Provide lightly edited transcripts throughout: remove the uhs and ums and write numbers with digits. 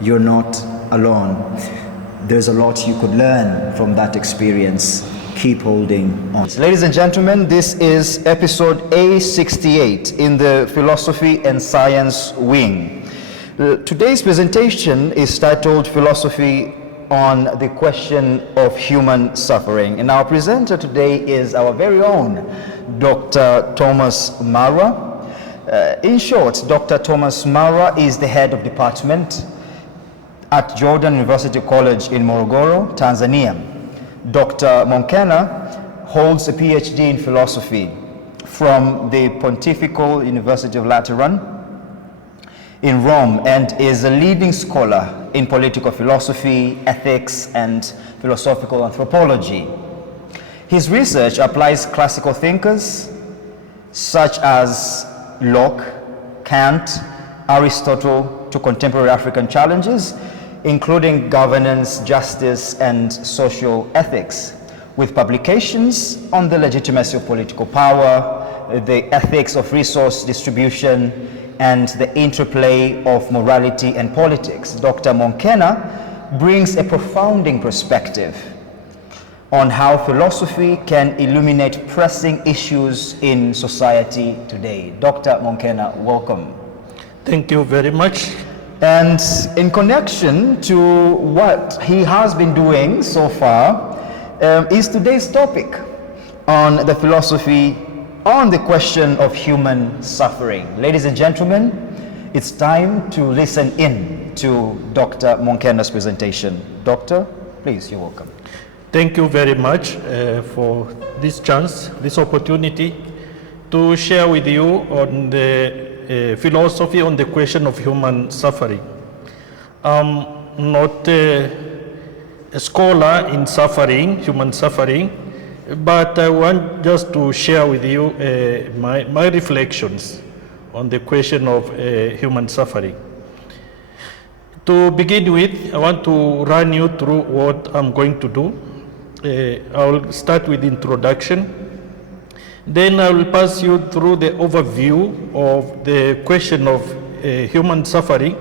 you're not alone. There's a lot you could learn from that experience. Keep holding on. Ladies and gentlemen, this is episode A68 in the Philosophy and Science wing. Today's presentation is titled Philosophy on the Question of Human Suffering. And our presenter today is our very own Dr. Thomas Marwa. In short, Dr. Thomas Marwa is the head of department at Jordan University College in Morogoro, Tanzania. Dr. Monchena holds a PhD in philosophy from the Pontifical University of Lateran in Rome and is a leading scholar in political philosophy, ethics, and philosophical anthropology. His research applies classical thinkers such as Locke, Kant, Aristotle to contemporary African challenges, including governance, justice, and social ethics, with publications on the legitimacy of political power, the ethics of resource distribution, and the interplay of morality and politics. Dr. Monchena brings a profounding perspective on how philosophy can illuminate pressing issues in society today. Dr. Monchena, welcome. Thank you very much. And in connection to what he has been doing so far is today's topic on the philosophy on the question of human suffering. Ladies and gentlemen, it's time to listen in to Dr. Monchena's presentation. Doctor, please, you're welcome. Thank you very much for this chance, this opportunity to share with you on the philosophy on the question of human suffering. I'm not a scholar in suffering, human suffering, but I want just to share with you my reflections on the question of human suffering. To begin with, I want to run you through what I'm going to do. I will start with introduction. Then I will pass you through the overview of the question of human suffering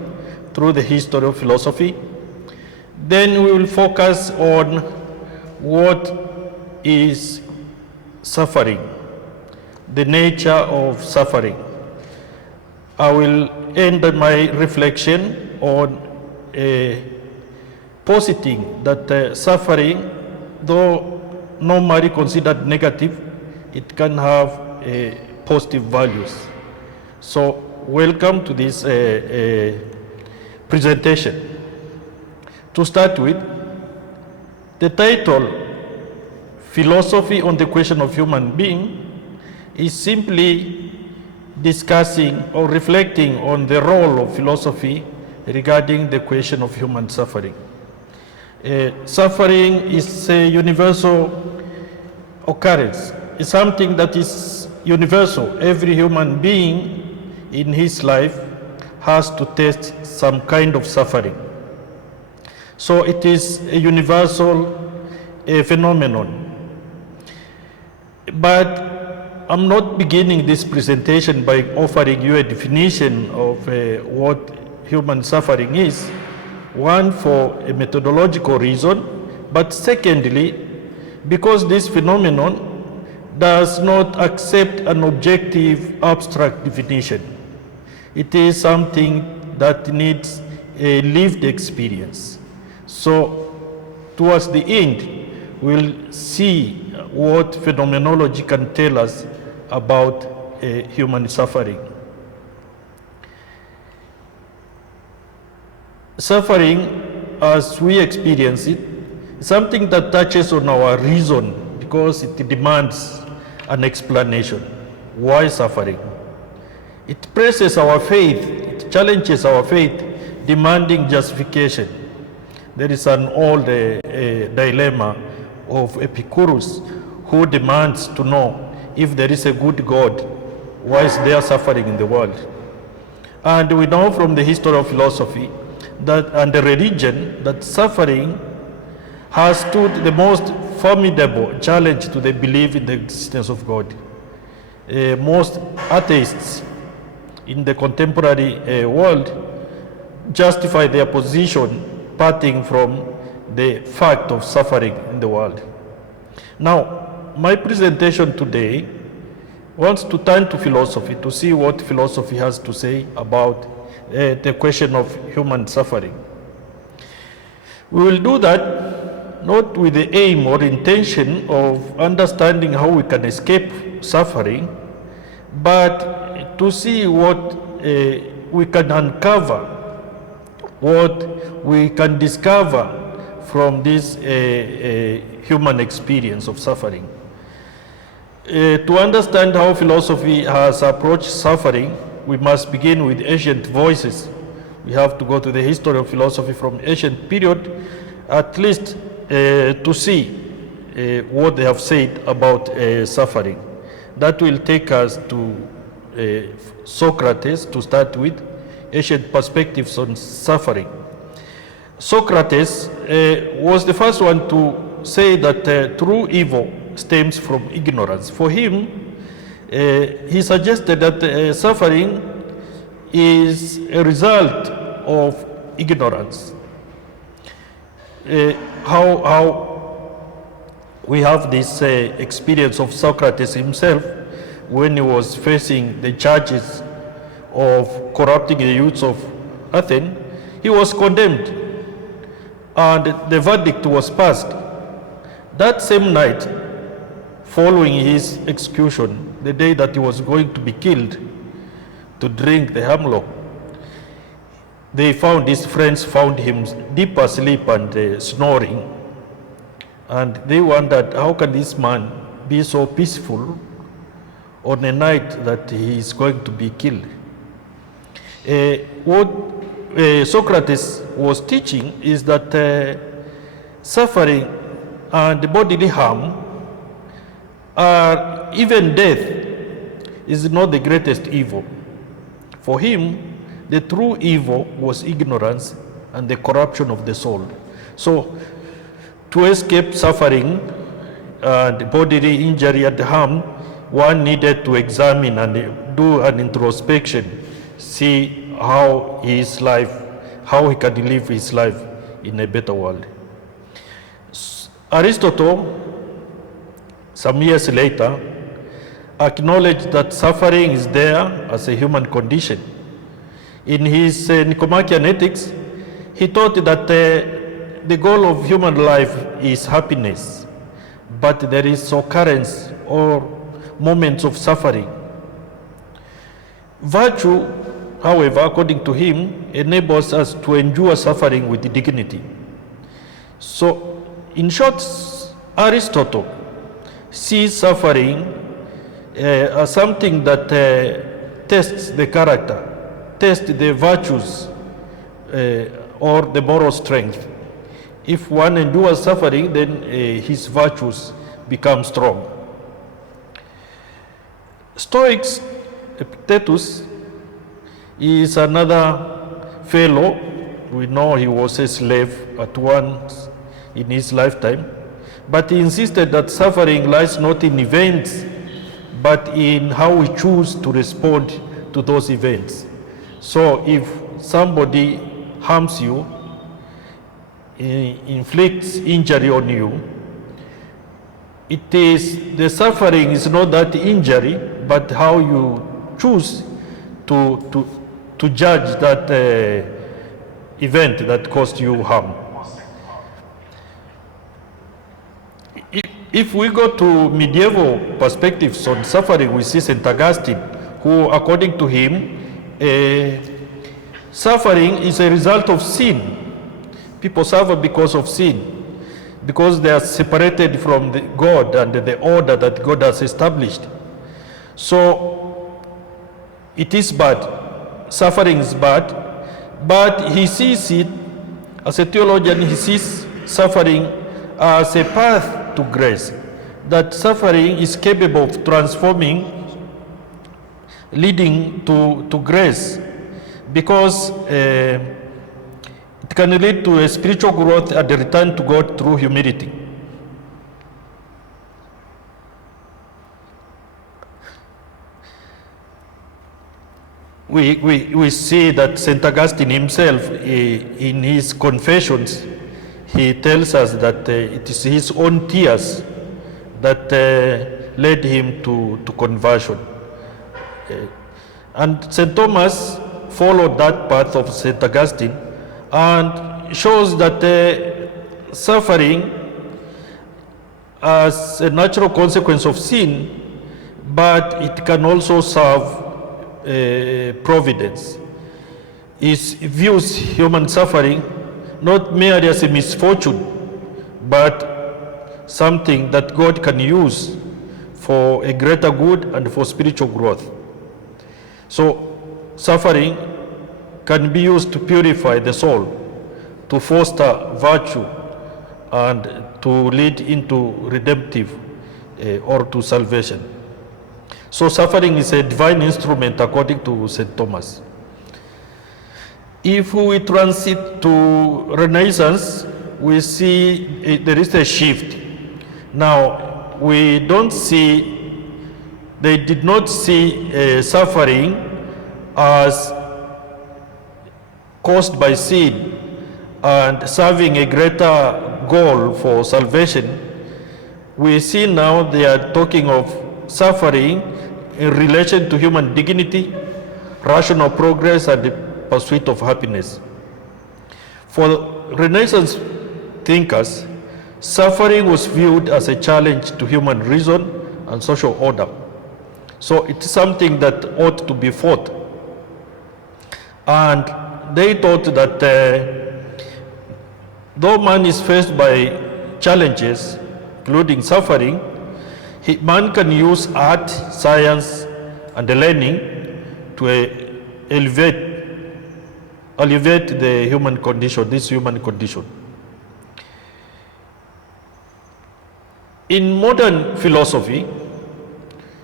through the history of philosophy. Then we will focus on what is suffering, the nature of suffering. I will end my reflection on positing that suffering, though normally considered negative, it can have positive values. So welcome to this presentation. To start with, the title, Philosophy on the Question of Human Being, is simply discussing or reflecting on the role of philosophy regarding the question of human suffering. Suffering is a universal occurrence. It's something that is universal. Every human being in his life has to taste some kind of suffering. So it is a universal phenomenon. But I'm not beginning this presentation by offering you a definition of what human suffering is. One, for a methodological reason, but secondly, because this phenomenon does not accept an objective abstract definition. It is something that needs a lived experience. So towards the end, we'll see what phenomenology can tell us about human suffering. Suffering, as we experience it, is something that touches on our reason because it demands an explanation. Why suffering? It presses our faith, it challenges our faith, demanding justification. There is an old dilemma of Epicurus, who demands to know if there is a good God, why is there suffering in the world? And we know from the history of philosophy that, and the religion, that suffering has stood the most formidable challenge to the belief in the existence of God. Most atheists in the contemporary world justify their position parting from the fact of suffering in the world. Now, my presentation today wants to turn to philosophy to see what philosophy has to say about the question of human suffering. We will do that not with the aim or intention of understanding how we can escape suffering, but to see what we can uncover, what we can discover from this human experience of suffering. To understand how philosophy has approached suffering, we must begin with ancient voices. We have to go to the history of philosophy from ancient period, at least to see what they have said about suffering. That will take us to Socrates to start with, ancient perspectives on suffering. Socrates was the first one to say that true evil stems from ignorance. For him, he suggested that suffering is a result of ignorance. How we have this experience of Socrates himself when he was facing the charges of corrupting the youths of Athens. He was condemned and the verdict was passed. That same night, following his execution, the day that he was going to be killed, to drink the hemlock, his friends found him deep asleep and snoring. And they wondered, how can this man be so peaceful on a night that he is going to be killed? What Socrates was teaching is that suffering and bodily harm, even death, is not the greatest evil. For him, the true evil was ignorance and the corruption of the soul. So, to escape suffering and bodily injury and harm, one needed to examine and do an introspection, see how he can live his life in a better world. Aristotle, some years later, acknowledged that suffering is there as a human condition. In his Nicomachean Ethics, he taught that the goal of human life is happiness, but there is occurrence or moments of suffering. Virtue, however, according to him, enables us to endure suffering with dignity. So, in short, Aristotle sees suffering as something that tests the character, tests the virtues or the moral strength. If one endures suffering, then his virtues become strong. Stoics, Epictetus, is another fellow. We know he was a slave at once in his lifetime, but he insisted that suffering lies not in events, but in how we choose to respond to those events. So if somebody harms you, inflicts injury on you, the suffering is not that injury, but how you choose to judge that event that caused you harm. If we go to medieval perspectives on suffering, we see St. Augustine, who, according to him, suffering is a result of sin. People suffer because of sin, because they are separated from God and the order that God has established. So it is bad. Suffering is bad, but he sees it, as a theologian, he sees suffering as a path to grace, that suffering is capable of transforming, leading to grace, because it can lead to a spiritual growth and a return to God through humility. we see that St. Augustine himself, in his Confessions, he tells us that it is his own tears that led him to conversion. And St. Thomas followed that path of St. Augustine and shows that suffering as a natural consequence of sin, but it can also serve providence. He views human suffering not merely as a misfortune, but something that God can use for a greater good and for spiritual growth. So suffering can be used to purify the soul, to foster virtue, and to lead into redemptive or to salvation. So suffering is a divine instrument according to St. Thomas. If we transit to Renaissance, we see there is a shift. Now, we don't see, they did not see suffering as caused by sin and serving a greater goal for salvation. We see now they are talking of suffering in relation to human dignity, rational progress, and the pursuit of happiness. For Renaissance thinkers, suffering was viewed as a challenge to human reason and social order. So it's something that ought to be fought. And they thought that though man is faced by challenges, including suffering, man can use art, science, and learning to alleviate the human condition, this human condition. In modern philosophy,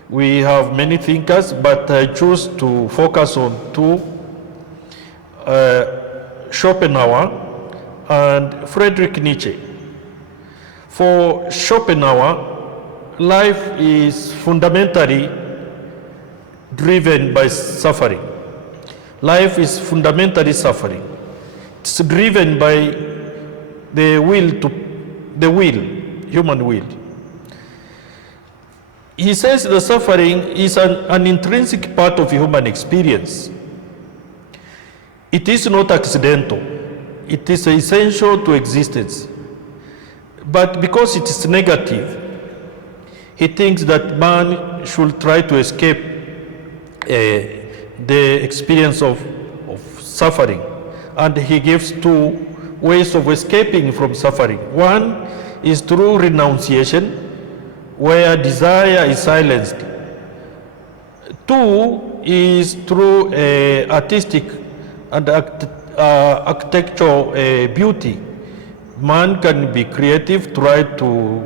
we have many thinkers, but I choose to focus on two, Schopenhauer and Friedrich Nietzsche. For Schopenhauer, life is fundamentally driven by suffering. Life is fundamentally suffering. It's driven by the human will. He says the suffering is an intrinsic part of human experience. It is not accidental. It is essential to existence. But because it is negative, he thinks that man should try to escape the experience of suffering. And he gives two ways of escaping from suffering. One is through renunciation, where desire is silenced. Two is through artistic and architectural beauty. Man can be creative, try to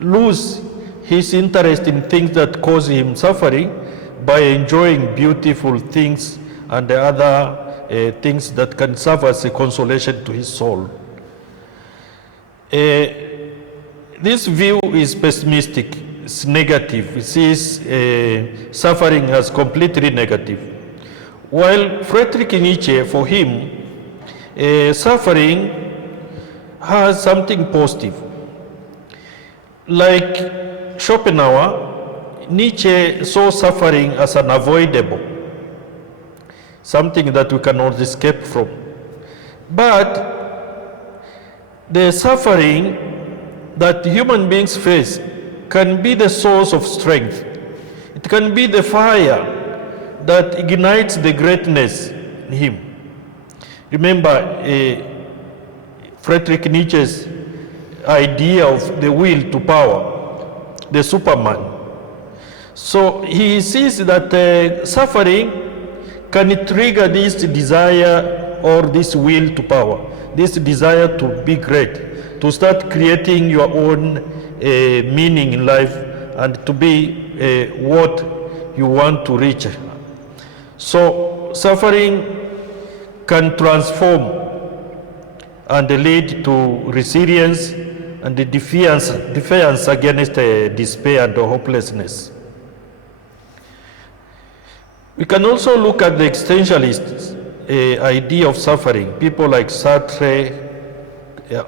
lose his interest in things that cause him suffering by enjoying beautiful things and the other things that can serve as a consolation to his soul. This view is pessimistic, it's negative. It sees suffering as completely negative. While Friedrich Nietzsche, for him, suffering has something positive. Like Schopenhauer, Nietzsche saw suffering as unavoidable, something that we cannot escape from. But the suffering that human beings face can be the source of strength. It can be the fire that ignites the greatness in him. Remember Friedrich Nietzsche's idea of the will to power, the Superman. So he sees that suffering can trigger this desire or this will to power, this desire to be great, to start creating your own meaning in life and to be what you want to reach. So suffering can transform and lead to resilience and the defiance against despair and hopelessness. We can also look at the existentialist idea of suffering. People like Sartre,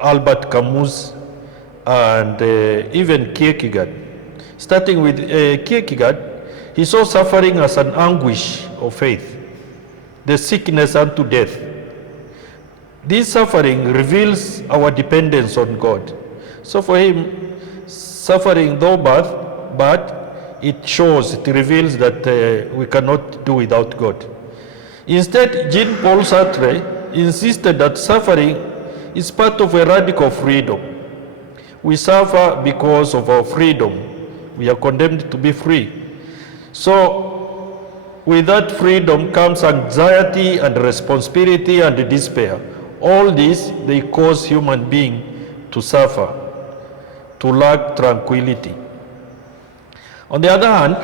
Albert Camus, and even Kierkegaard. Starting with Kierkegaard, he saw suffering as an anguish of faith, the sickness unto death. This suffering reveals our dependence on God. So for him, suffering though bad, it shows, it reveals that we cannot do without God. Instead, Jean-Paul Sartre insisted that suffering is part of a radical freedom. We suffer because of our freedom. We are condemned to be free. So, with that freedom comes anxiety and responsibility and despair. All this, they cause human being to suffer, to lack tranquility. On the other hand,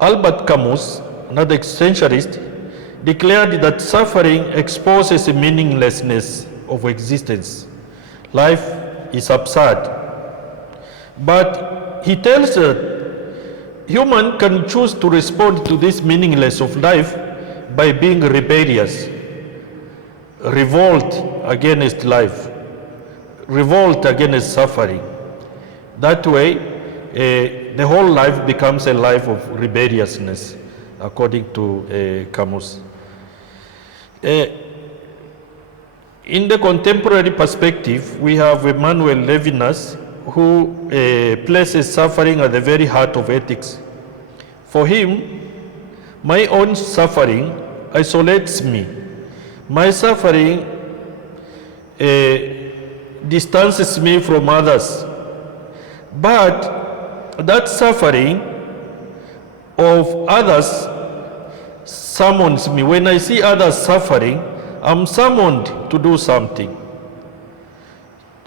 Albert Camus, another existentialist, declared that suffering exposes the meaninglessness of existence. Life is absurd. But he tells that human can choose to respond to this meaninglessness of life by being rebellious, revolt against life, revolt against suffering. That way, the whole life becomes a life of rebelliousness, according to Camus. In the contemporary perspective, we have Emmanuel Levinas, who places suffering at the very heart of ethics. For him, my own suffering isolates me. My suffering distances me from others. But that suffering of others summons me. When I see others suffering, I'm summoned to do something.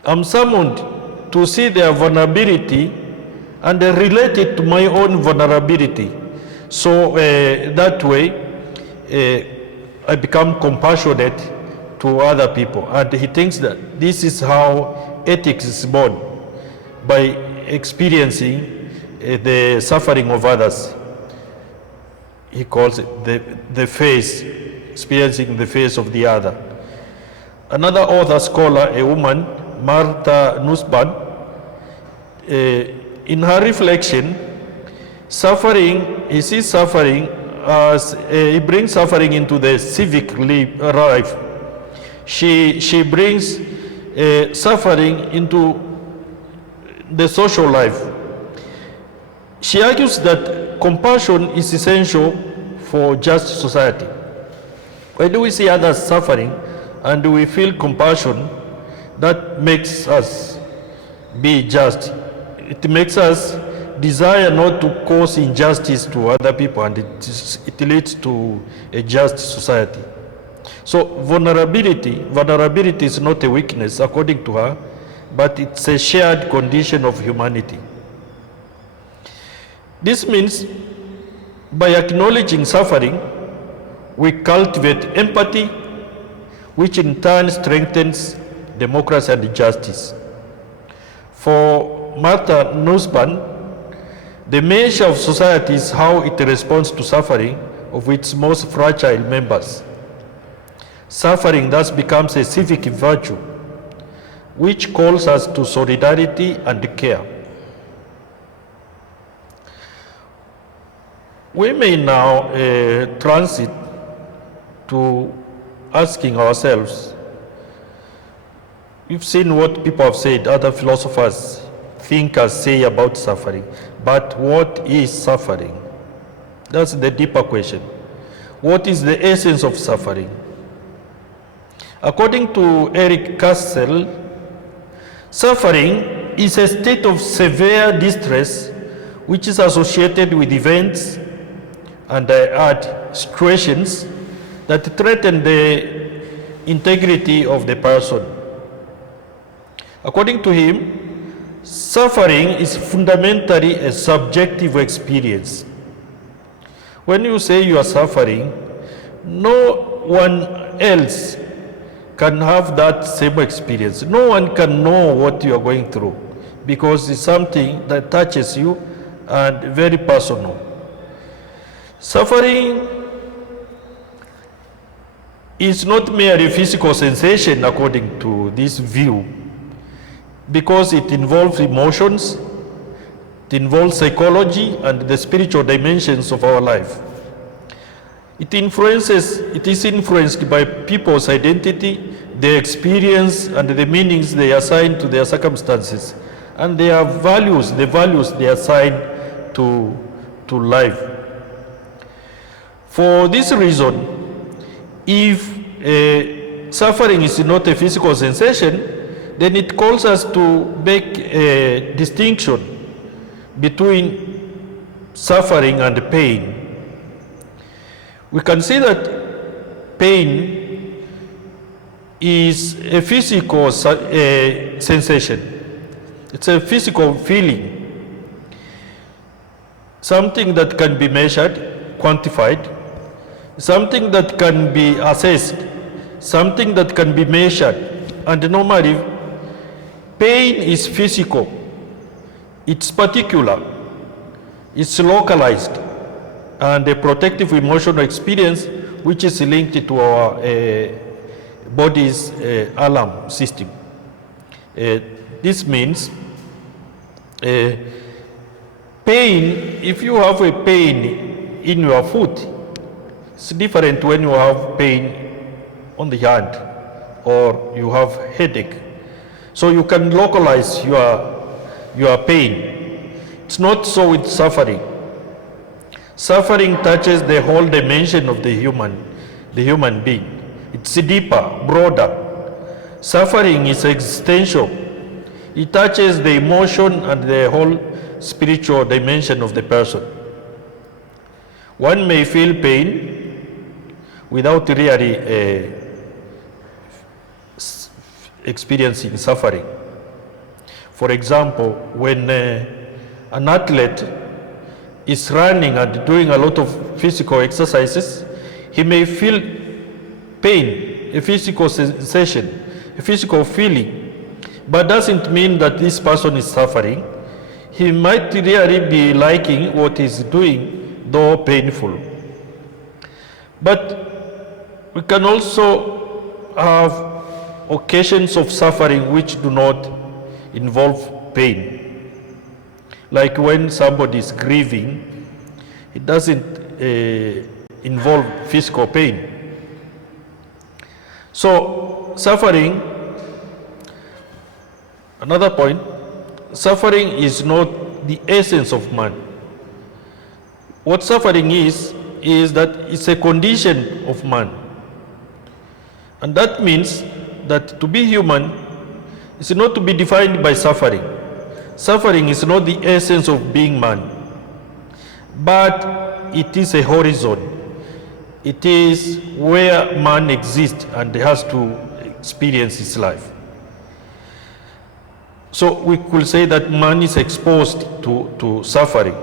I'm summoned to see their vulnerability and relate it to my own vulnerability. So that way, I become compassionate to other people. And he thinks that this is how ethics is born, by experiencing the suffering of others. He calls it the face, experiencing the face of the other. Another author, scholar, a woman, Martha Nussbaum, in her reflection, suffering, he sees suffering as, he brings suffering into the civic life. She brings suffering into the social life. She argues that compassion is essential for just society. When we see others suffering and we feel compassion, that makes us be just. It makes us desire not to cause injustice to other people, and it leads to a just society. So vulnerability is not a weakness, according to her, but it's a shared condition of humanity. This means by acknowledging suffering, we cultivate empathy, which in turn strengthens democracy and justice. For Martha Nussbaum, the measure of society is how it responds to suffering of its most fragile members. Suffering thus becomes a civic virtue, which calls us to solidarity and care. We may now transit to asking ourselves, we've seen what people have said, other philosophers, thinkers say about suffering, but what is suffering? That's the deeper question. What is the essence of suffering? According to Eric Cassel, suffering is a state of severe distress which is associated with events and situations that threaten the integrity of the person. According to him, suffering is fundamentally a subjective experience. When you say you are suffering, no one else can have that same experience. No one can know what you are going through, because it's something that touches you and very personal. Suffering is not merely physical sensation according to this view, because it involves emotions, it involves psychology and the spiritual dimensions of our life. It is influenced by people's identity, their experience, and the meanings they assign to their circumstances, and their values, the values they assign to life. For this reason, if suffering is not a physical sensation, then it calls us to make a distinction between suffering and pain. We can see that pain is a physical sensation. It's a physical feeling, something that can be measured, quantified, something that can be assessed, something that can be measured. And normally, pain is physical, it's particular, it's localized, and a protective emotional experience which is linked to our body's alarm system. This means pain, if you have a pain in your foot, it's different when you have pain on the hand or you have headache. So you can localize your pain. It's not so with suffering. Suffering touches the whole dimension of the human being. It's deeper, broader. Suffering is existential. It touches the emotion and the whole spiritual dimension of the person. One may feel pain without really experiencing suffering. For example, when an athlete is running and doing a lot of physical exercises, he may feel pain, a physical sensation, a physical feeling, but doesn't mean that this person is suffering. He might really be liking what he's doing, though painful. But we can also have occasions of suffering which do not involve pain. Like when somebody is grieving, it doesn't involve physical pain. So suffering, another point, suffering is not the essence of man. What suffering is that it's a condition of man. And that means that to be human is not to be defined by suffering. Suffering is not the essence of being man, but it is a horizon. It is where man exists and has to experience his life. So we could say that man is exposed to suffering.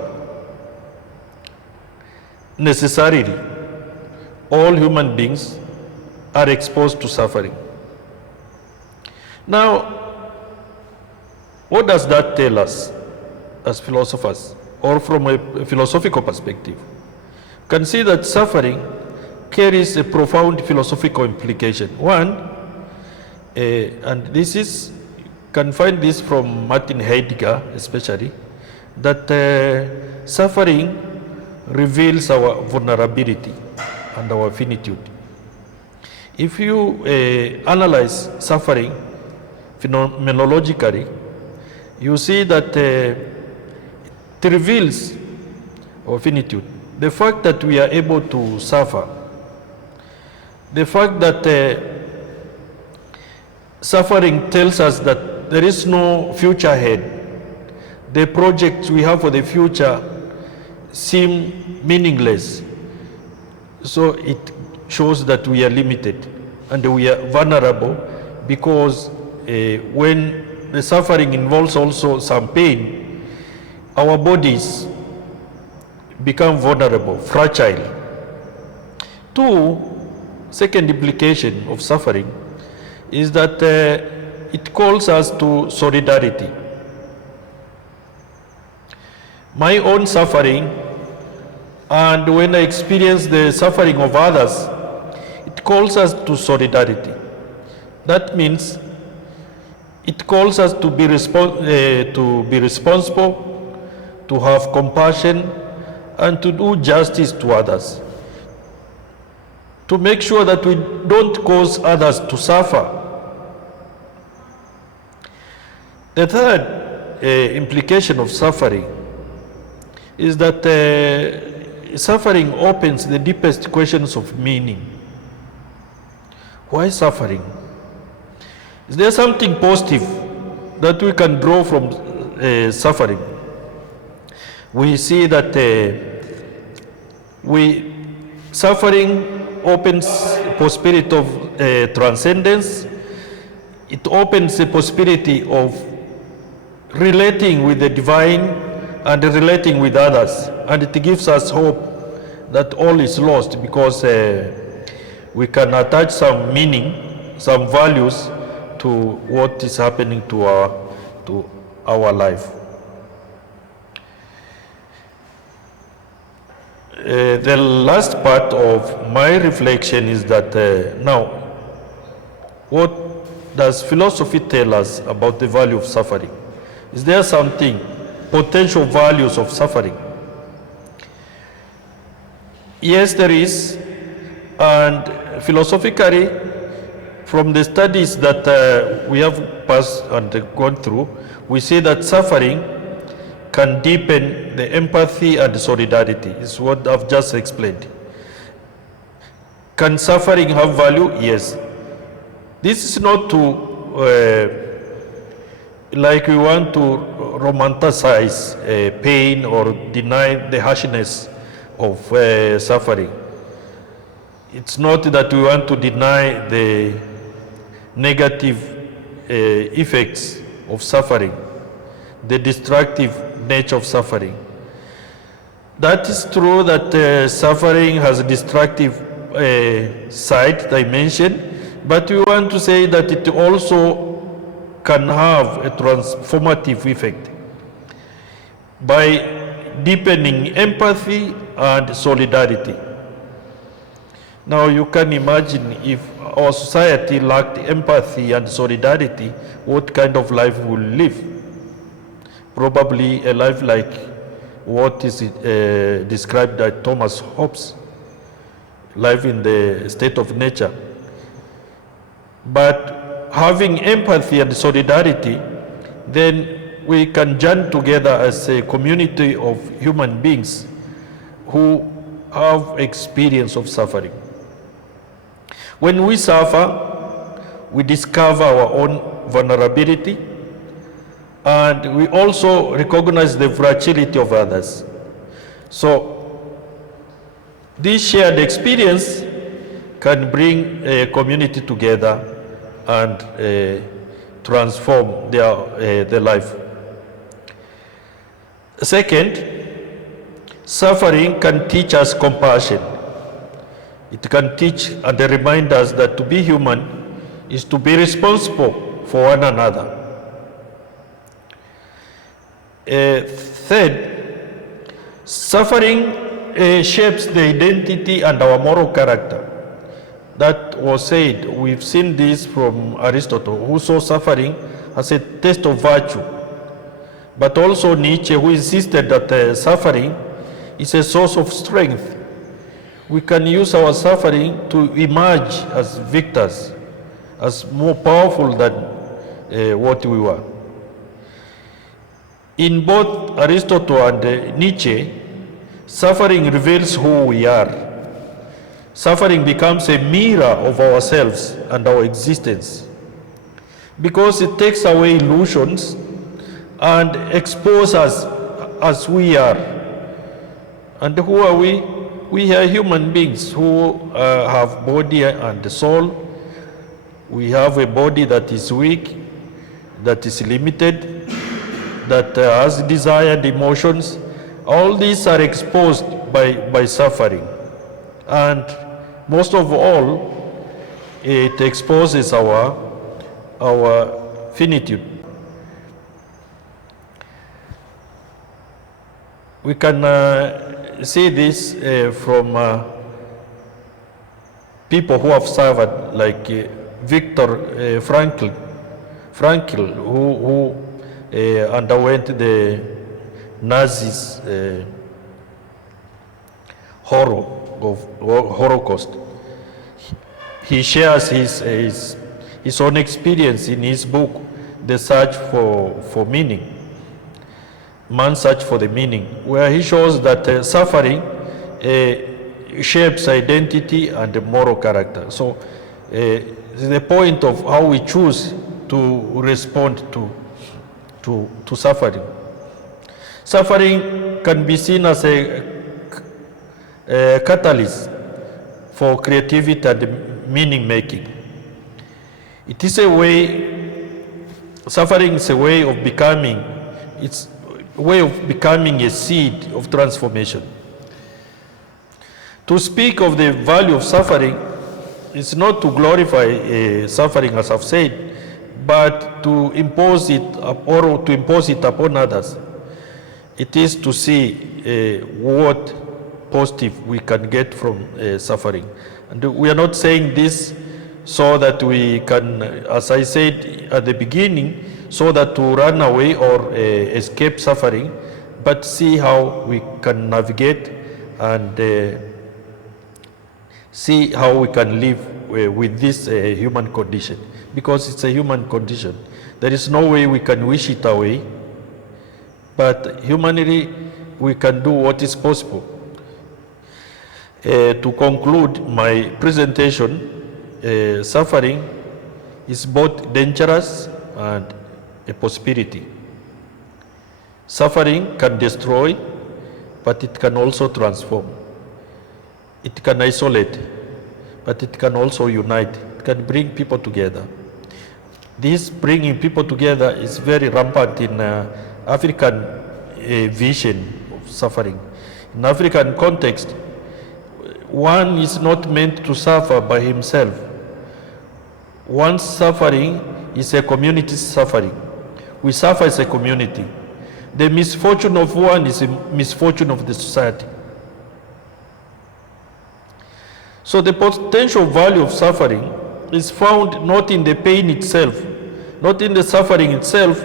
Necessarily, all human beings are exposed to suffering. Now, what does that tell us as philosophers, or from a philosophical perspective? You can see that suffering carries a profound philosophical implication. One, and this is, you can find this from Martin Heidegger especially, that suffering reveals our vulnerability and our finitude. If you analyze suffering phenomenologically, you see that it reveals our finitude. The fact that we are able to suffer, the fact that suffering tells us that there is no future ahead. The projects we have for the future seem meaningless. So it shows that we are limited and we are vulnerable, because when the suffering involves also some pain, our bodies become vulnerable, fragile. Two, second implication of suffering is that it calls us to solidarity. My own suffering And when I experience the suffering of others, it calls us to solidarity. That means it calls us to be responsible, to have compassion, and to do justice to others, to make sure that we don't cause others to suffer. The third implication of suffering is that suffering opens the deepest questions of meaning. Why suffering? Is there something positive that we can draw from suffering? We see that suffering opens the possibility of transcendence. It opens the possibility of relating with the divine and relating with others. And it gives us hope that all is lost, because we can attach some meaning, some values to what is happening to our life. The last part of my reflection is that now, what does philosophy tell us about the value of suffering? Is there something, potential values of suffering? Yes, there is. And philosophically, from the studies that we have passed and gone through, we see that suffering can deepen the empathy and solidarity. Is what I've just explained. Can suffering have value? Yes. This is not to like we want to romanticize pain or deny the harshness of suffering. It's not that we want to deny the negative effects of suffering, the destructive nature of suffering. That is true that suffering has a destructive side, dimension, but we want to say that it also can have a transformative effect by deepening empathy and solidarity. Now you can imagine if our society lacked empathy and solidarity, what kind of life we'll live? Probably a life like what is described by Thomas Hobbes, life in the state of nature. But having empathy and solidarity, then we can join together as a community of human beings who have experience of suffering. When we suffer, we discover our own vulnerability, and we also recognize the fragility of others. So this shared experience can bring a community together and transform their life. Second, suffering can teach us compassion. It can teach and remind us that to be human is to be responsible for one another. Third, suffering shapes the identity and our moral character. That was said, we've seen this from Aristotle, who saw suffering as a test of virtue. But also Nietzsche, who insisted that suffering is a source of strength. We can use our suffering to emerge as victors, as more powerful than what we were. In both Aristotle and Nietzsche, suffering reveals who we are. Suffering becomes a mirror of ourselves and our existence, because it takes away illusions and exposes us as we are. And who are we? We are human beings who have body and soul. We have a body that is weak, that is limited, that has desired emotions. All these are exposed by suffering. And most of all, it exposes our finitude. We can see this from people who have suffered, like Viktor Frankl, who underwent the Nazis' horror of Holocaust. He shares his own experience in his book, The Search for Meaning, Man's Search for the Meaning, where he shows that suffering shapes identity and moral character. So the point of how we choose to respond to suffering. Suffering can be seen as a catalyst for creativity and meaning making. It is a way, suffering is a way of becoming, it's a way of becoming a seed of transformation. To speak of the value of suffering is not to glorify suffering, as I've said, but to impose it or to impose it upon others. It is to see what positive we can get from suffering. And we are not saying this so that we can, as I said at the beginning, so that to run away or escape suffering, but see how we can navigate and see how we can live with this human condition, because it's a human condition. There is no way we can wish it away, but humanly we can do what is possible. To conclude my presentation, suffering is both dangerous and a possibility. Suffering can destroy, but it can also transform. It can isolate, but it can also unite. It can bring people together. This bringing people together is very rampant in African vision of suffering. In African context, one is not meant to suffer by himself. One's suffering is a community suffering. We suffer as a community. The misfortune of one is a misfortune of the society. So the potential value of suffering is found not in the pain itself, not in the suffering itself,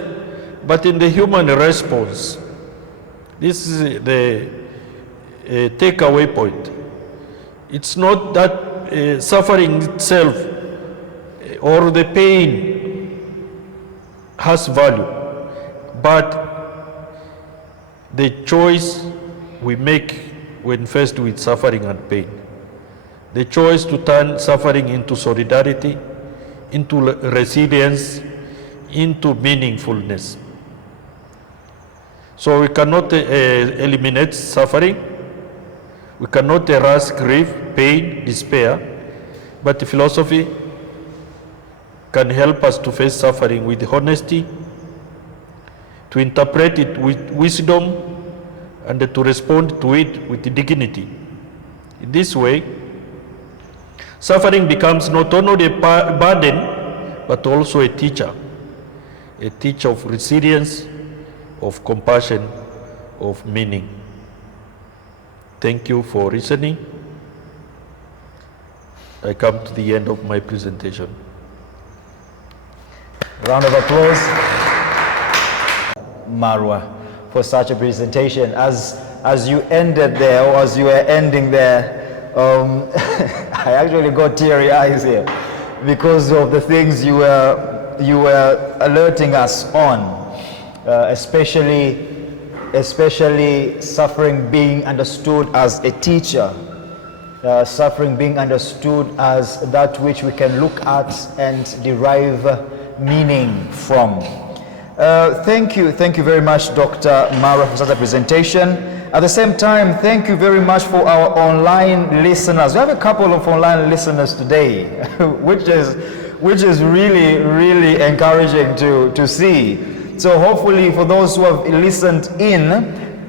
but in the human response. This is the takeaway point. It's not that suffering itself or the pain has value, but the choice we make when faced with suffering and pain. The choice to turn suffering into solidarity, into resilience, into meaningfulness. So we cannot eliminate suffering. We cannot erase grief, pain, despair, but philosophy can help us to face suffering with honesty, to interpret it with wisdom, and to respond to it with dignity. In this way, suffering becomes not only a burden, but also a teacher of resilience, of compassion, of meaning. Thank you for listening. I come to the end of my presentation. Round of applause, Marwa, for such a presentation. As you ended there, or as you were ending there, I actually got teary eyes here because of the things you were alerting us on, especially suffering being understood as a teacher, suffering being understood as that which we can look at and derive meaning from. Thank you very much, Dr. Marwa, for such a presentation. At the same time, thank you very much for our online listeners. We have a couple of online listeners today, which is really, really encouraging to see. So hopefully for those who have listened in,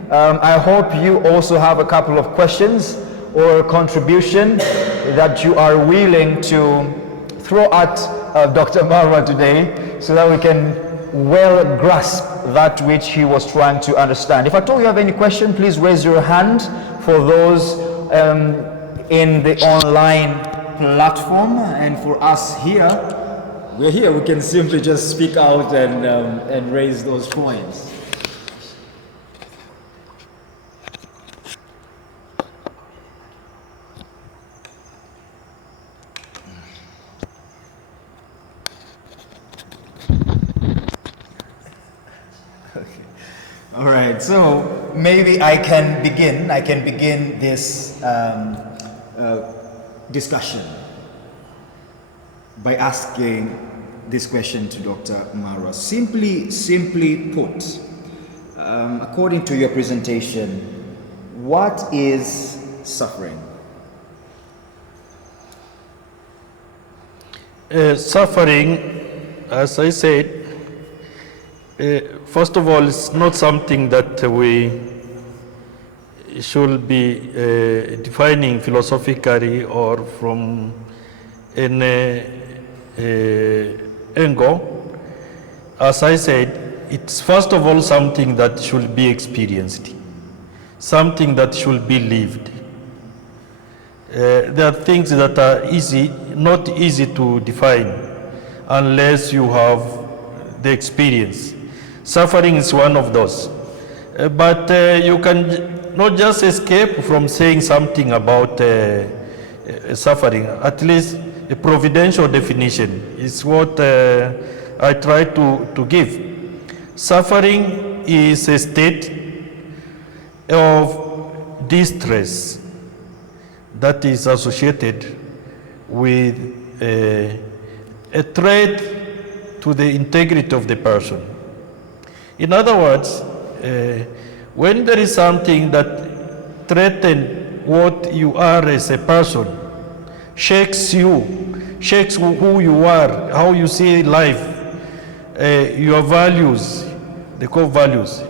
I hope you also have a couple of questions or a contribution that you are willing to throw at Dr. Marwa today, so that we can well grasp that which he was trying to understand. If at all you have any question, please raise your hand for those in the online platform, and for us here, we're here, we can simply just speak out and raise those points. All right, so maybe I can begin this discussion by asking this question to Dr. Marwa. Simply put, according to your presentation, what is suffering? Suffering, as I said, first of all, it's not something that we should be defining philosophically or from an angle. As I said, it's first of all something that should be experienced, something that should be lived. There are things that are not easy to define unless you have the experience. Suffering is one of those. But you can not just escape from saying something about suffering. At least a providential definition is what I try to give. Suffering is a state of distress that is associated with a threat to the integrity of the person. In other words, when there is something that threatens what you are as a person, shakes you, shakes who you are, how you see life, your values, the core values,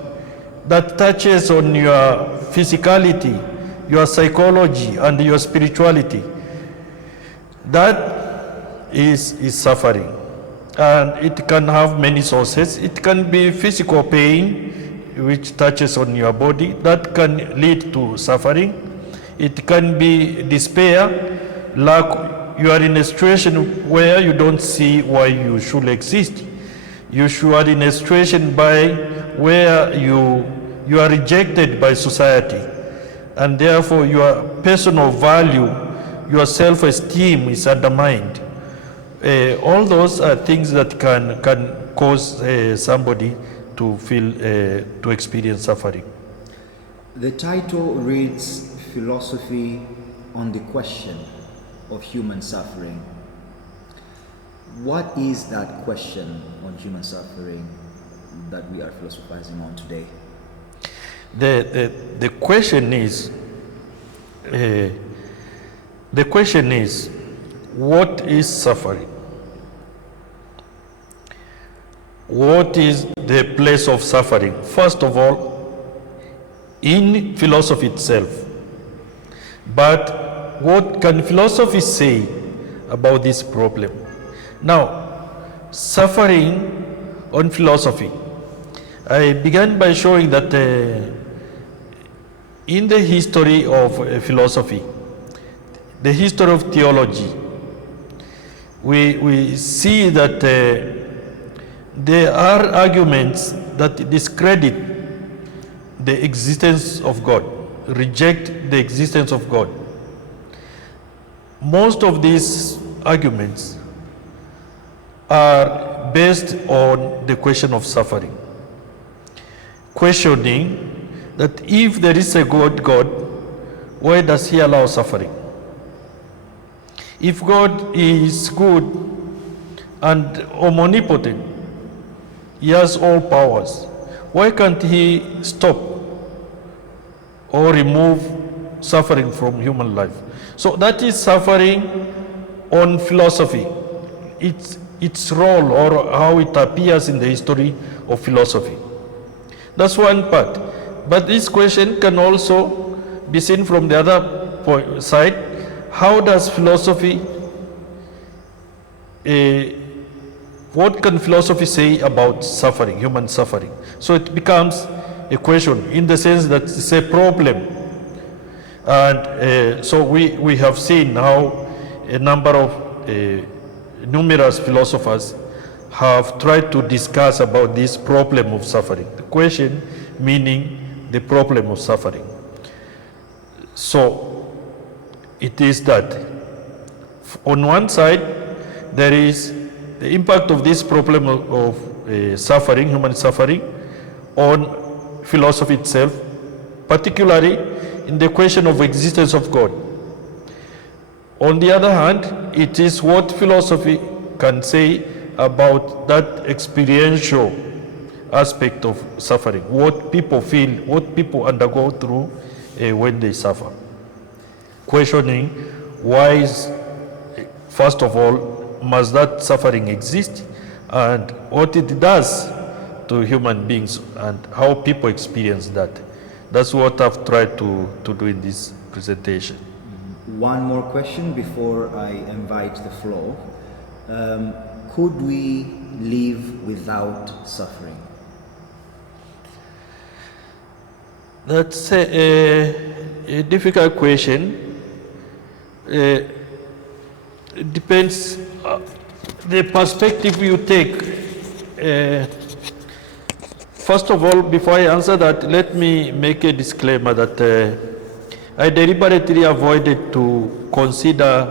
that touches on your physicality, your psychology, and your spirituality, that is suffering. And it can have many sources. It can be physical pain, which touches on your body, that can lead to suffering. It can be despair, lack. You are in a situation where you don't see why you should exist. You are in a situation where you are rejected by society, and therefore your personal value, your self-esteem is undermined. All those are things that can cause somebody to feel, to experience suffering. The title reads Philosophy on the Question of Human Suffering. What is that question on human suffering that we are philosophizing on today? The question is, what is suffering? What is the place of suffering? First of all, in philosophy itself. But what can philosophy say about this problem? Now, suffering on philosophy. I began by showing that in the history of philosophy, the history of theology, we see that there are arguments that discredit the existence of God, reject the existence of God. Most of these arguments are based on the question of suffering, questioning that if there is a God, why does he allow suffering? If God is good and omnipotent, he has all powers, why can't he stop or remove suffering from human life? So that is suffering on philosophy, its role or how it appears in the history of philosophy. That's one part. But this question can also be seen from the other side. How does philosophy, what can philosophy say about suffering, human suffering? So it becomes a question in the sense that it's a problem. And so we have seen how a number of numerous philosophers have tried to discuss about this problem of suffering. The question meaning the problem of suffering. So it is that on one side there is the impact of this problem of suffering, human suffering, on philosophy itself, particularly in the question of existence of God. On the other hand, it is what philosophy can say about that experiential aspect of suffering, what people feel, what people undergo through when they suffer. Questioning why is, first of all, must that suffering exist, and what it does to human beings and how people experience that. That's what I've tried to do in this presentation. One more question before I invite the floor. Could we live without suffering? That's a difficult question. It depends the perspective you take. First of all, before I answer that, let me make a disclaimer that I deliberately avoided to consider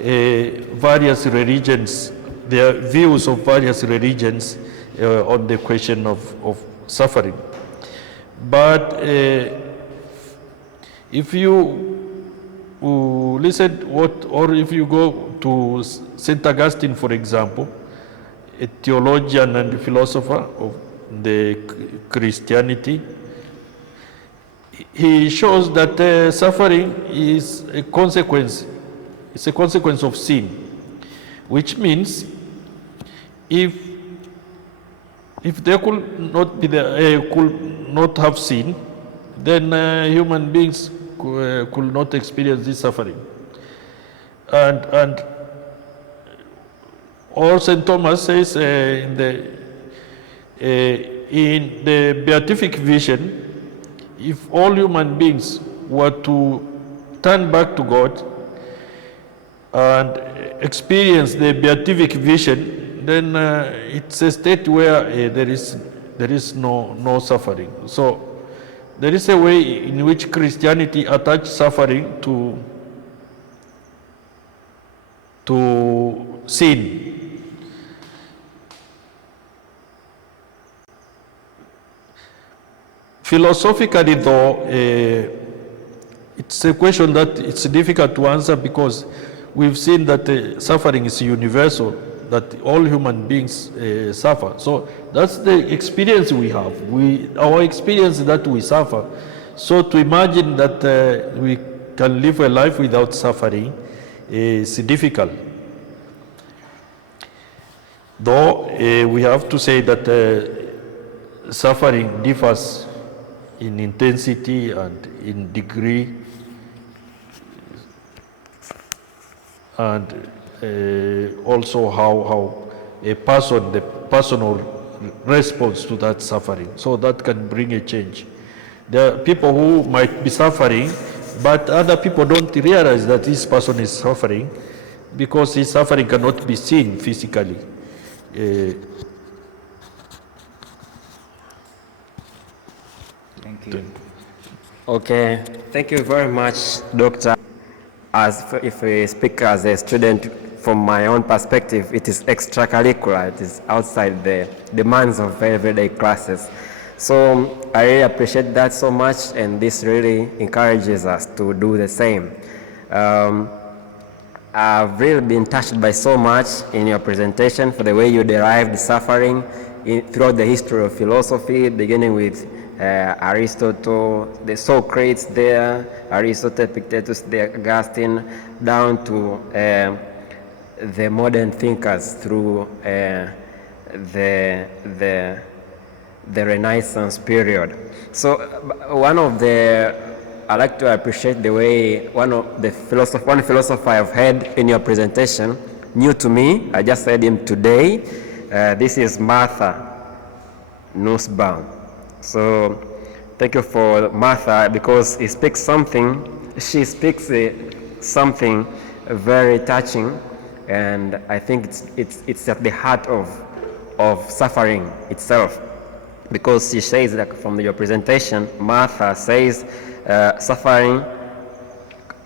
various religions, their views of various religions on the question of suffering. But if you listen or if you go to St. Augustine, for example, a theologian and philosopher of the Christianity, he shows that suffering is a consequence. It's a consequence of sin, which means if there could not be could not have sin, then human beings could not experience this suffering. And or St. Thomas says in the beatific vision, if all human beings were to turn back to God and experience the beatific vision, then it's a state where there is no suffering. So there is a way in which Christianity attaches suffering to sin. Philosophically, though, it's a question that it's difficult to answer because we've seen that suffering is universal, that all human beings suffer. So that's the experience we have. Our experience is that we suffer. So to imagine that we can live a life without suffering is difficult. Though we have to say that suffering differs in intensity and in degree, and also how a person, the personal response to that suffering. So that can bring a change. There are people who might be suffering, but other people don't realize that this person is suffering because his suffering cannot be seen physically. Thank you. Okay, thank you very much, Doctor. If we speak as a student, from my own perspective, it is extracurricular. It is outside the demands of everyday classes. So I really appreciate that so much, and this really encourages us to do the same. I've really been touched by so much in your presentation for the way you derived suffering throughout the history of philosophy, beginning with Aristotle, the Socrates there, Aristotle, Epictetus, the Augustine, down to the modern thinkers through the Renaissance period. So I like to appreciate the way one philosopher I've heard in your presentation, new to me, I just heard him today. This is Martha Nussbaum. So thank you for Martha, because he speaks something she speaks something very touching, and I think it's at the heart of suffering itself, because she says that from your presentation, Martha says suffering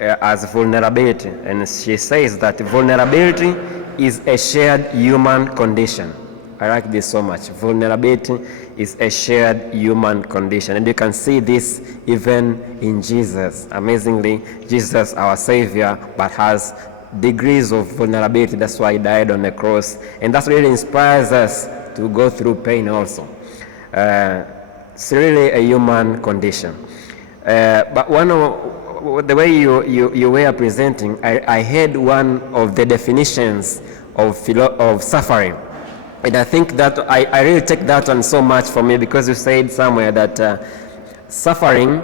as vulnerability, and she says that vulnerability is a shared human condition. I like this so much. Vulnerability is a shared human condition, and you can see this even in Jesus. Amazingly, Jesus, our Savior, but has degrees of vulnerability. That's why he died on the cross, and that really inspires us to go through pain also. It's really a human condition. But one of the way you were presenting, I heard one of the definitions of suffering. And I think that I really take that one so much for me, because you said somewhere that suffering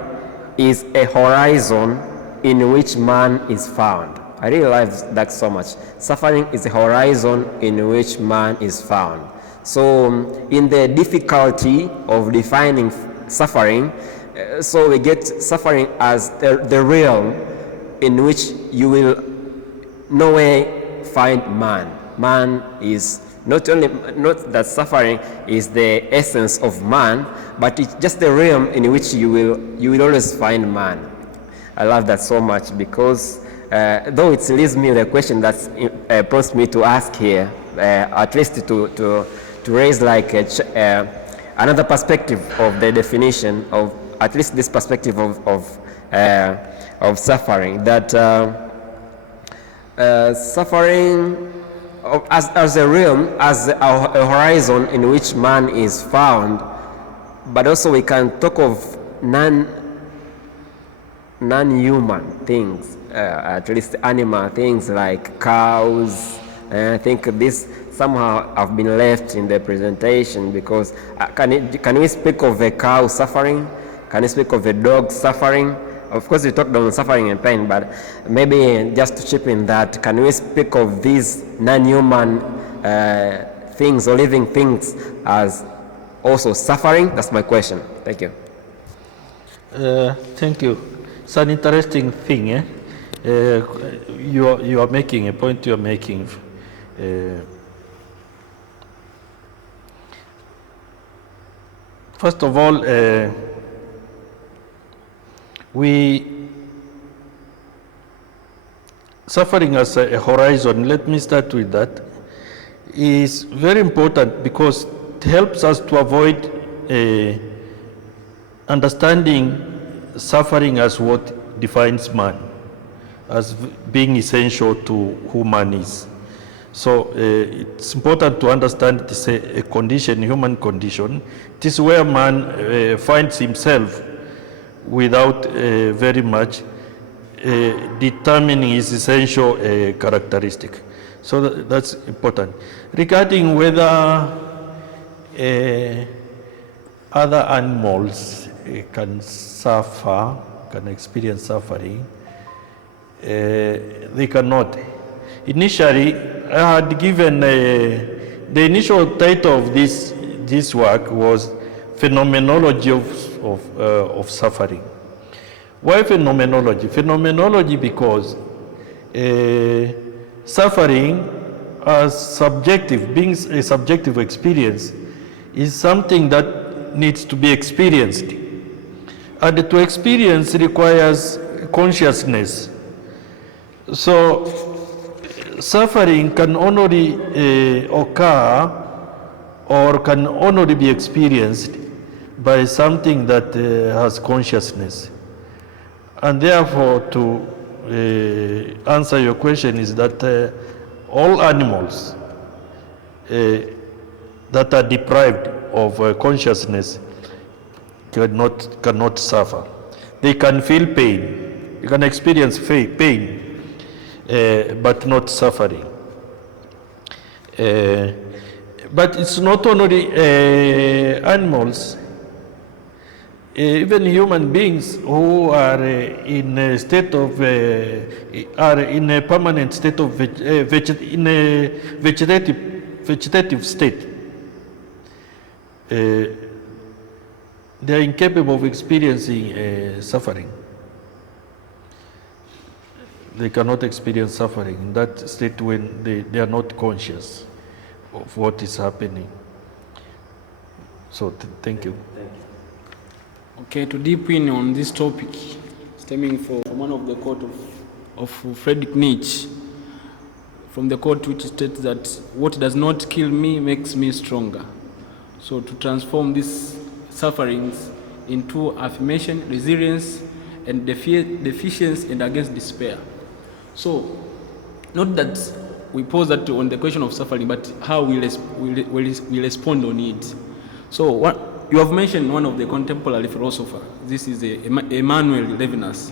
is a horizon in which man is found. I really like that so much. Suffering is a horizon in which man is found. So in the difficulty of defining suffering, so we get suffering as the realm in which you will no way find man. Man is not that suffering is the essence of man, but it's just the realm in which you will always find man. I love that so much, because though it leaves me with a question that prompts me to ask here, at least to raise like another perspective of the definition of at least this perspective of suffering, that suffering as a realm, as a horizon in which man is found, but also we can talk of non-human things, at least animal things like cows. And I think this somehow have been left in the presentation, because can we speak of a cow suffering? Can we speak of a dog suffering? Of course, we talked on suffering and pain, but maybe just to chip in that, can we speak of these non-human things or living things as also suffering? That's my question. Thank you. Thank you. It's an interesting thing. You are making a point. You are making. First of all, suffering as a horizon, let me start with that, is very important, because it helps us to avoid understanding suffering as what defines man, as being essential to who man is. So it's important to understand it is a condition, human condition. It is where man finds himself without very much determining his essential characteristic. So that's important. Regarding whether other animals can suffer, can experience suffering, they cannot. Initially, I had given the initial title of this work was Phenomenology of Suffering. Why phenomenology? Phenomenology because suffering as subjective, being a subjective experience, is something that needs to be experienced. And to experience requires consciousness. So suffering can only occur or can only be experienced by something that has consciousness. And therefore, to answer your question is that all animals that are deprived of consciousness cannot suffer. They can feel pain. You can experience pain, but not suffering. But it's not only animals. Even human beings who are in a state of are in a permanent state of in a vegetative state, they are incapable of experiencing suffering. they cannot experience suffering, in that state when they are not conscious of what is happening. So thank you. Okay, to deep in on this topic, stemming from one of the quote of Friedrich Nietzsche, from the quote which states that what does not kill me makes me stronger. So to transform these sufferings into affirmation, resilience, and deficiency and against despair. So not that we pose that on the question of suffering, but how we respond on it. So what you have mentioned, one of the contemporary philosophers, this is Emmanuel Levinas,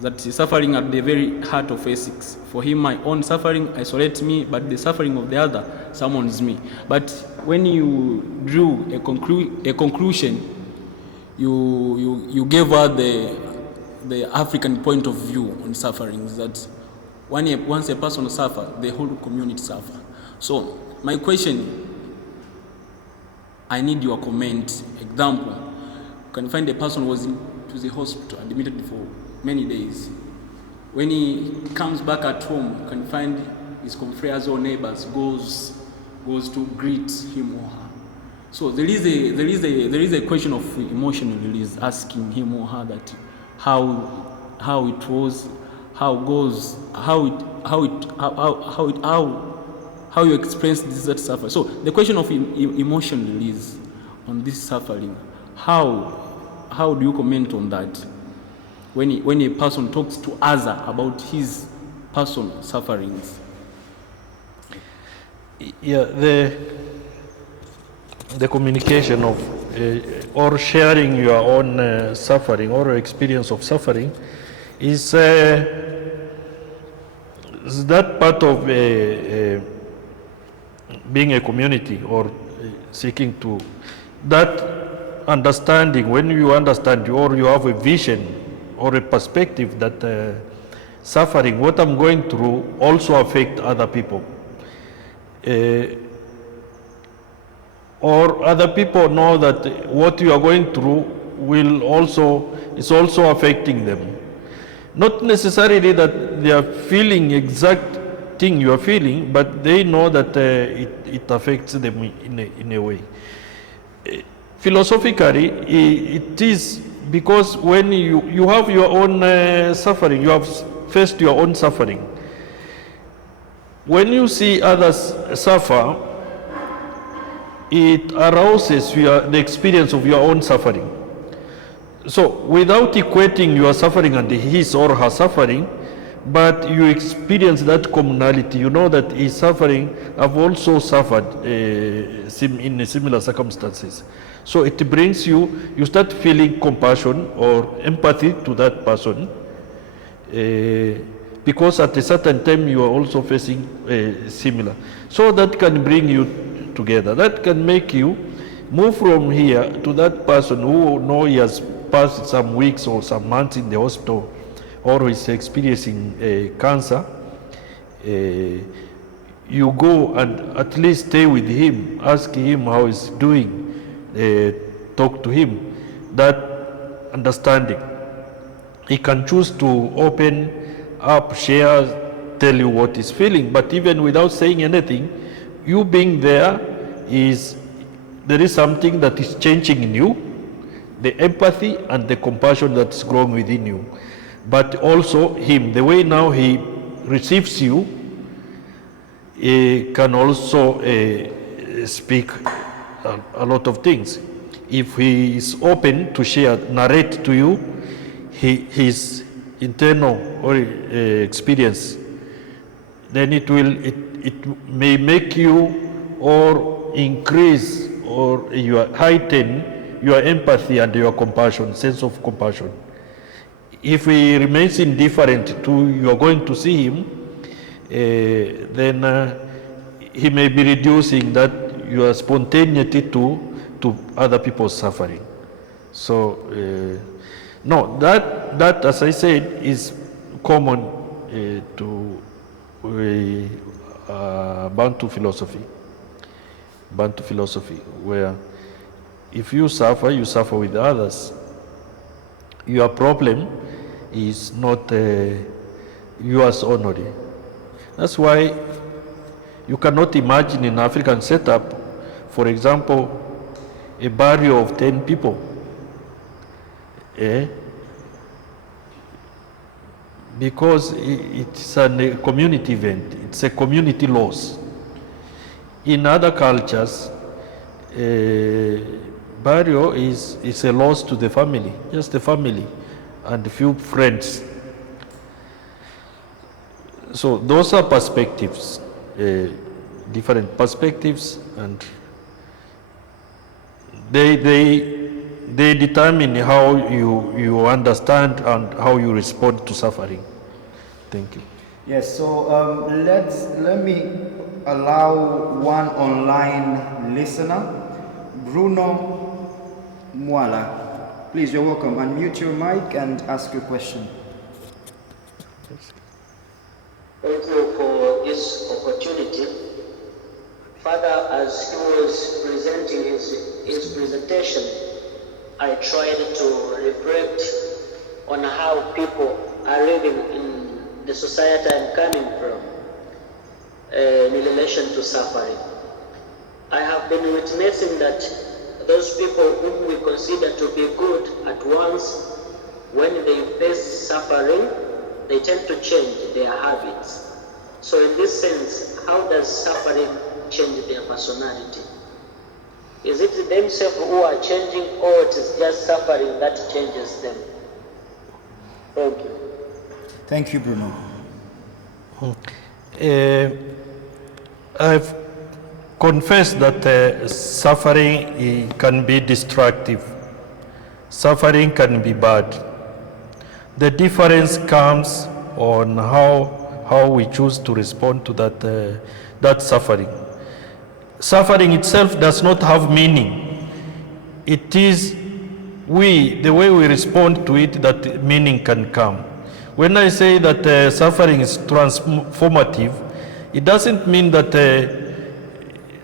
that is suffering at the very heart of ethics. For him, my own suffering isolates me, but the suffering of the other summons me. But when you drew a conclusion, you gave her the African point of view on sufferings, that once a person suffers, the whole community suffers. So my question, I need your comment. Example, you can find a person was to the hospital, admitted for many days. When he comes back at home, you can find his confreres or neighbors goes to greet him or her. So there is a question of emotional release, asking him or her that how it was, how you experience this that suffering. So the question of emotional release on this suffering, how do you comment on that? When a person talks to other about his personal sufferings. Yeah, the communication of or sharing your own suffering or experience of suffering is that part of being a community or seeking to that understanding. When you understand or you have a vision or a perspective that suffering, what I'm going through, also affect other people. Or other people know that what you are going through is also affecting them. Not necessarily that they are feeling exact thing you are feeling, but they know that it affects them in a way. Philosophically, it is because when you have your own suffering, you have faced your own suffering. When you see others suffer, it arouses the experience of your own suffering. So without equating your suffering and his or her suffering, but you experience that commonality, you know that his suffering, I've also suffered in similar circumstances. So it brings you start feeling compassion or empathy to that person, because at a certain time you are also facing similar. So that can bring you together. That can make you move from here to that person who know he has passed some weeks or some months in the hospital or is experiencing cancer. You go and at least stay with him, ask him how he's doing, talk to him, that understanding. He can choose to open up, share, tell you what he's feeling, but even without saying anything, you being there there is something that is changing in you, the empathy and the compassion that is growing within you. But also him, the way now he receives you, can also speak a lot of things. If he is open to share, narrate to you his internal or experience, then it may make you or increase or heighten your empathy and your compassion, sense of compassion. If he remains indifferent to you are going to see him, then he may be reducing that your spontaneity to other people's suffering. So no, that as I said is common to Bantu philosophy, where if you suffer with others. Your problem is not yours only. That's why you cannot imagine in African setup, for example, a barrio of 10 people. Because it's a community event, it's a community loss. In other cultures, barrio is a loss to the family, just the family and a few friends. So those are perspectives, different perspectives, and they determine how you understand and how you respond to suffering. Thank you. Yes, so let me allow one online listener, Bruno Mwala. Please, you're welcome. Unmute your mic and ask your question. Thank you for this opportunity. Father, as he was presenting his presentation, I tried to reflect on how people are living in the society I'm coming from in relation to suffering. I have been witnessing that those people whom we consider to be good at once, when they face suffering, they tend to change their habits. So in this sense, how does suffering change their personality? Is it themselves who are changing, or it is just suffering that changes them? Thank you. Thank you, Bruno. I've confessed that suffering can be destructive. Suffering can be bad. The difference comes on how we choose to respond to that suffering. Suffering itself does not have meaning. It is the way we respond to it, that meaning can come. When I say that suffering is transformative, it doesn't mean that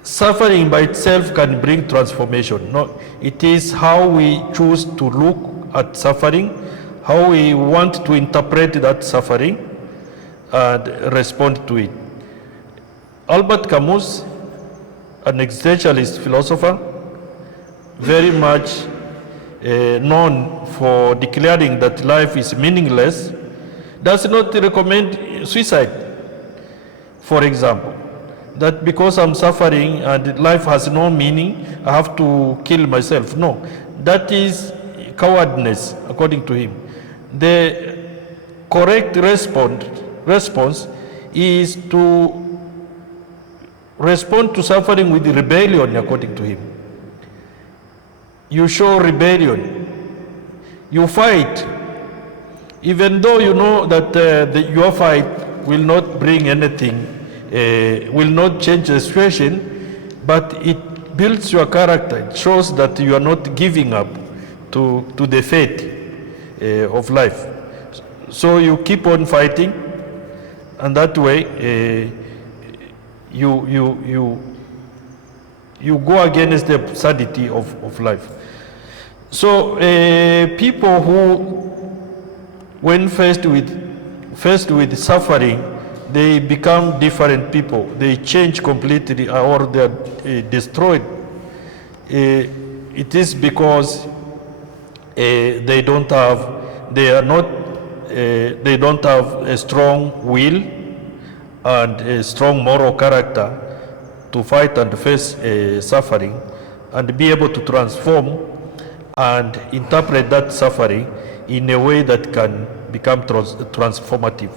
suffering by itself can bring transformation. No, it is how we choose to look at suffering, how we want to interpret that suffering and respond to it. Albert Camus, an existentialist philosopher, very much known for declaring that life is meaningless, does not recommend suicide. For example, that because I'm suffering and life has no meaning, I have to kill myself. No, that is cowardness, according to him. The correct response is to respond to suffering with rebellion, according to him. You show rebellion. You fight, even though you know that your fight will not bring anything, will not change the situation, but it builds your character. It shows that you are not giving up to the fate of life. So you keep on fighting, and that way you go against the absurdity of life. So people who, when faced with suffering, they become different people. They change completely, or they are destroyed. It is because they don't have a strong will and a strong moral character to fight and face suffering and be able to transform and interpret that suffering in a way that can become transformative.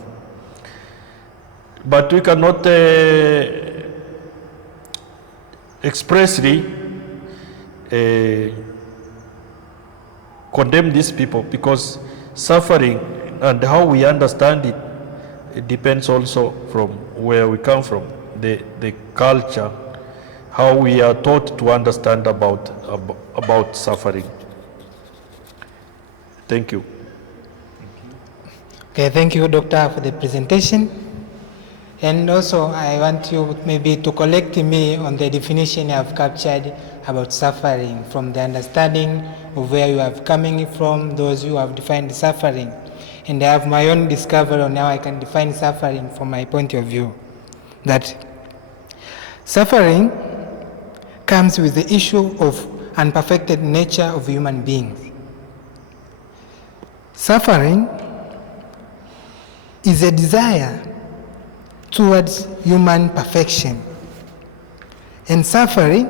But we cannot expressly condemn these people, because suffering and how we understand it depends also from where we come from, the culture, how we are taught to understand about suffering. Thank you. Okay, thank you, Doctor, for the presentation. And also, I want you maybe to collect me on the definition you have captured about suffering, from the understanding of where you are coming from, those who have defined suffering. and I have my own discovery on how I can define suffering from my point of view. That suffering comes with the issue of unperfected nature of human beings. Suffering is a desire towards human perfection, and suffering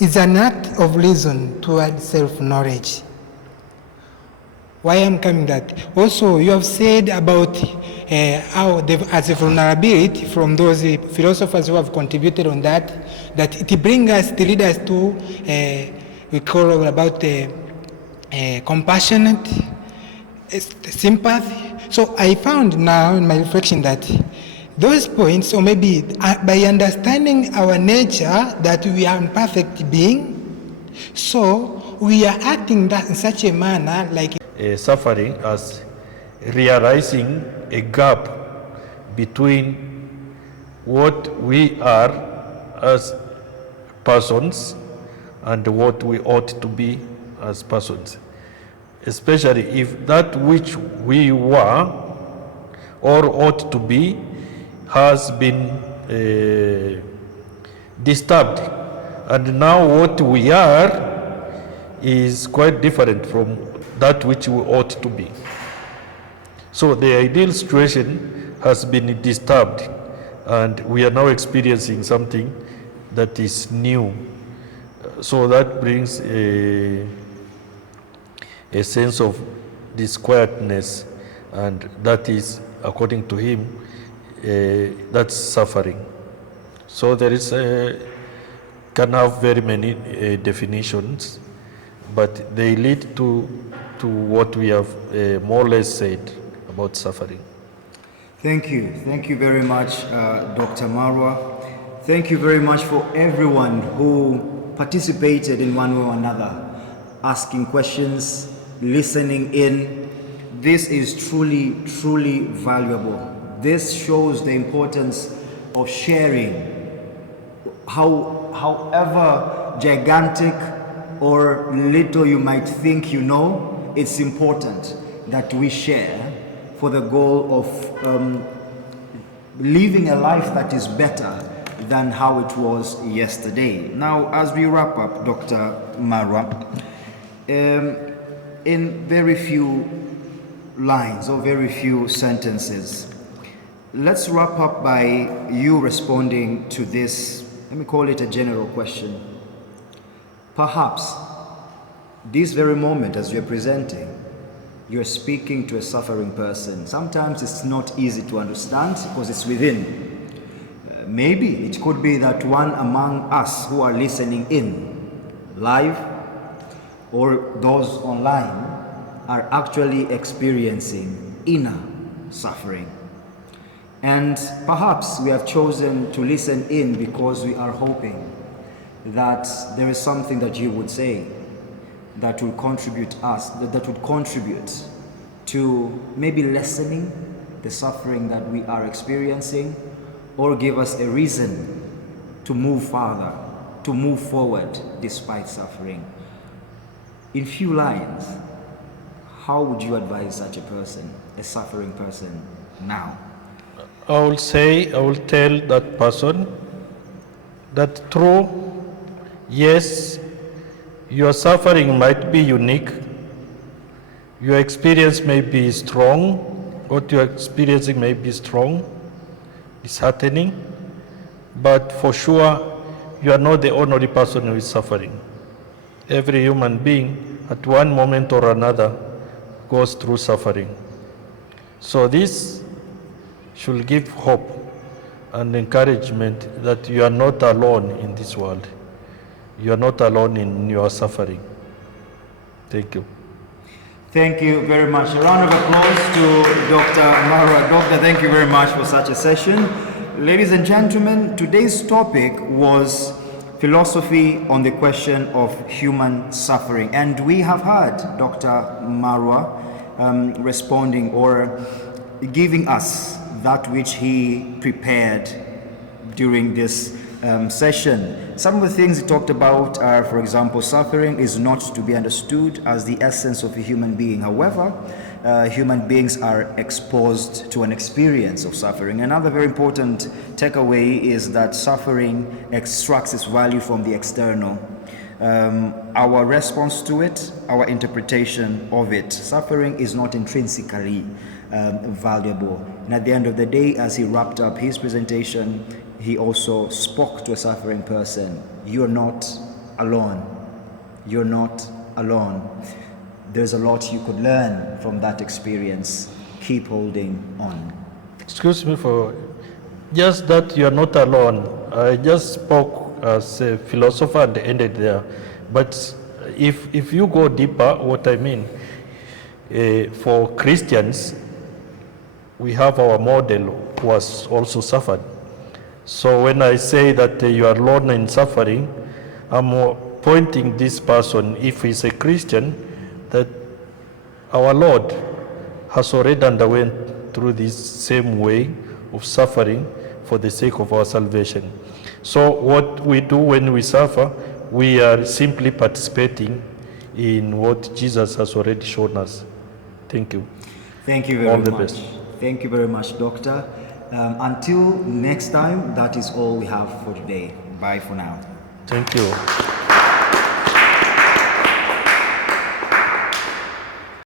is an act of reason towards self-knowledge. Why I'm coming that? Also, you have said about how as a vulnerability from those philosophers who have contributed on that it brings us, to lead us to, we call about compassionate sympathy. So I found now in my reflection that those points, or maybe by understanding our nature that we are imperfect being, so we are acting that in such a manner like suffering as realizing a gap between what we are as persons and what we ought to be as persons, especially if that which we were or ought to be has been disturbed, and now what we are is quite different from that which we ought to be. So the ideal situation has been disturbed, and we are now experiencing something that is new. So that brings a sense of disquietness, and that is, according to him, that's suffering. So there is can have very many definitions, but they lead to what we have more or less said about suffering. Thank you very much, Dr. Marwa. Thank you very much for everyone who participated in one way or another, asking questions, listening in. This is truly, truly valuable. This shows the importance of sharing. However gigantic or little you might think you know, it's important that we share for the goal of living a life that is better than how it was yesterday. Now, as we wrap up, Dr. Marwa, in very few lines or very few sentences, let's wrap up by you responding to this, let me call it a general question. Perhaps this very moment as you're presenting, you're speaking to a suffering person. Sometimes it's not easy to understand because it's within. Maybe it could be that one among us who are listening in live or those online are actually experiencing inner suffering. And perhaps we have chosen to listen in because we are hoping that there is something that you would say that will contribute to maybe lessening the suffering that we are experiencing, or give us a reason to move further, to move forward despite suffering. In few lines, how would you advise such a person, a suffering person, now? I will tell that person that true, yes, your suffering might be unique, your experience may be strong, what you're experiencing may be strong, disheartening, but for sure, you are not the only person who is suffering. Every human being, at one moment or another, goes through suffering. So this should give hope and encouragement that you are not alone in this world. You are not alone in your suffering. Thank you. Thank you very much. A round of applause to Dr. Marwa. Doctor, thank you very much for such a session. Ladies and gentlemen, today's topic was philosophy on the question of human suffering. And we have heard Dr. Marwa responding or giving us that which he prepared during this session. Some of the things he talked about are, for example, suffering is not to be understood as the essence of a human being. However, human beings are exposed to an experience of suffering. Another very important takeaway is that suffering extracts its value from the external. Our response to it, our interpretation of it. Suffering is not intrinsically valuable. And at the end of the day, as he wrapped up his presentation, he also spoke to a suffering person. You're not alone. You're not alone. There's a lot you could learn from that experience. Keep holding on. Excuse me for just that you are not alone. I just spoke as a philosopher and ended there. But if you go deeper, what I mean, for Christians, we have our model who has also suffered. So when I say that you are alone in suffering, I'm pointing this person, if he's a Christian, that our Lord has already underwent through this same way of suffering for the sake of our salvation. So what we do when we suffer, we are simply participating in what Jesus has already shown us. Thank you. Thank you very much. All the best. Thank you very much, Doctor. Until next time, that is all we have for today. Bye for now. Thank you.